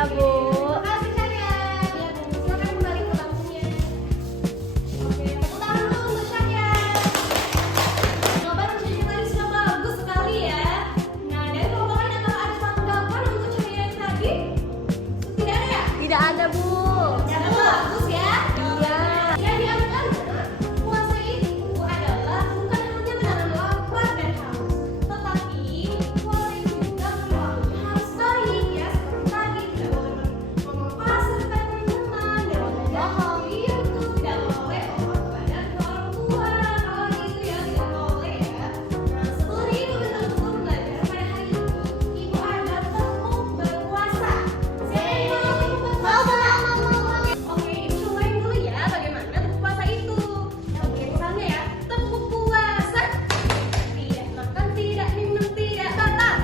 ya, Bu. Makasih Syahya. Ya, Bu. Silakan kembali ke bangkunya. Oke, tepuk tangan dulu untuk Syahya. Jawaban Syahya tadi sudah bagus sekali ya. Nah, dari kelompok lain apakah ada tanggapan untuk Syahya yang tadi? Tidak ada ya? Tidak ada, Bu. Ternyata bagus ya. Iya. Jadi anak-anak, puasa itu adalah bukan hanya menahan lapar dan haus, tetapi puasa itu juga perilakunya harus baik ya. Seperti tadi, tidak boleh ngomong kasar kepada teman-teman, tidak boleh bohong, itu tidak boleh ngomong kepada orang tua. Kalau gitu ya, tidak boleh ya. Nah, seluruh ibu betul-betul belajar pada hari ini. Ibu ada tekuk berpuasa. Siapa yang mau ikut berpuasa? Oke, ibu cobain dulu ya bagaimana tekuk puasa itu. Oke, misalnya ya, tekuk puasa. Tidak makan, tidak minum, tidak batal.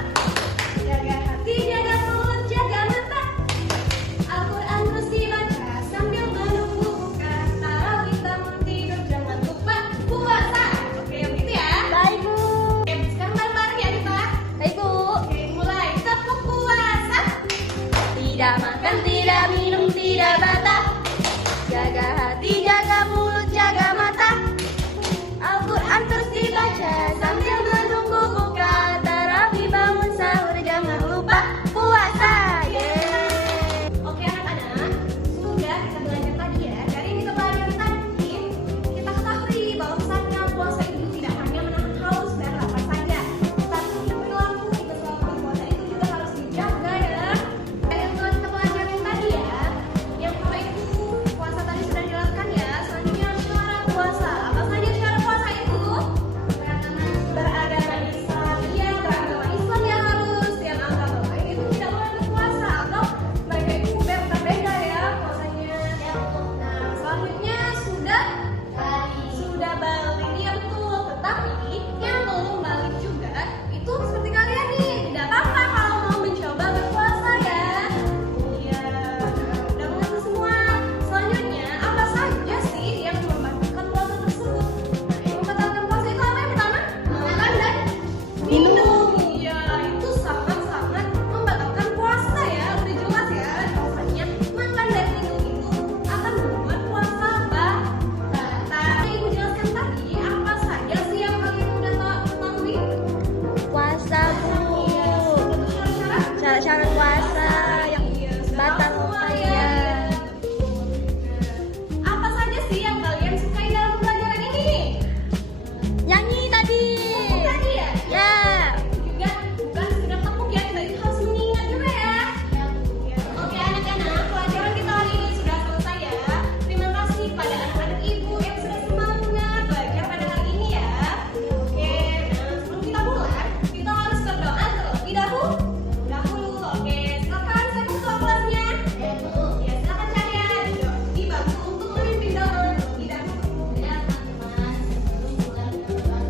Jaga hati, jaga mulut, jaga mata. Al-Quran terus dibaca sambil menunggu buka. Tarawih bangun tidur, jangan lupa puasa. Oke, begitu ya. Baik, Bu. Oke, sekarang bareng-bareng ya, Diva. Baik, Bu. Oke, mulai tekuk puasa. Tidak makan, tidak minum, tidak batal. Jaga hati, jaga mulut, jaga mata. Al-Quran terus dibaca sambil menunggu buka. Tarawih bangun sahur, jangan lupa puasa. Yeay. Oke anak-anak, sudah kita belajar tadi ya. Dari yang kita pelajari tadi, kita ketahui bahwa pesannya puasa itu tidak hanya menahan haus dan lapar saja, tetapi perilaku kita selama berpuasa itu juga harus dijaga ya. Dari yang telah kita pelajari tadi ya, yang pertama itu puasa tadi sudah dijelaskan ya. Selanjutnya syarat puasa. Apa saja syarat puasa itu? Beragama Islam. Iya, beragama Islam ya harus. Yang agama lain itu tidak boleh berpuasa atau mereka itu berbeda ya puasanya. Nah, selanjutnya sudah balik, ya betul. Tetapi yang belum balik juga itu seperti kalian nih, tidak apa-apa kalau mau mencoba berpuasa ya. Iya, udah mengerti semua. Selanjutnya apa saja sih yang membatalkan puasa tersebut? Nah, yang membatalkan puasa itu apa yang pertama? Makan dan minum. Iya, itu sangat-sangat membatalkan puasa ya. Udah jelas ya, bahwasanya makan dan minum itu akan membuat puasa batal. Ibu jelaskan tadi apa saja sih yang kalian udah ketahui? Puasa, Bu. Iya, sudah tuh syarat-syarat. Syarat-syarat puasa yang Iya, sudah batal tahu semua puasa. ya. Nah, apa saja sih yang kalian sukai dalam pembelajaran ini? Nyanyi tadi. Tadi ya? Ya. Itu juga bukan sekedar tepuk ya, kita itu harus mengingat juga ya. Oke anak-anak, pelajaran kita hari ini sudah selesai ya. Terima kasih pada anak-anak ibu yang sudah semangat belajar pada hari ini ya. Oke, nah sebelum kita mulai, kita harus berdoa terlebih dahulu. Oke, silakan saya buka kelasnya. Ya silakan Syahya di bangku untuk memimpin doa terlebih dahulu. Ya teman-teman, sebelum mulai berdoa,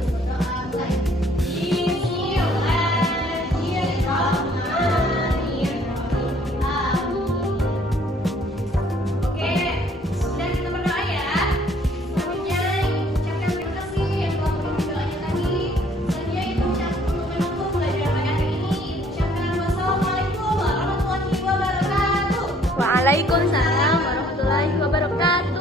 Oke, sudah kita berdoa ya. Selanjutnya ucapkan terima kasih yang telah memimpin doanya tadi. Selanjutnya ibu ucapkan untuk menutup pelajaran pada hari ini. Ibu ucapkan wassalamualaikum warahmatullahi wabarakatuh. Waalaikumsalam warahmatullahi wabarakatuh.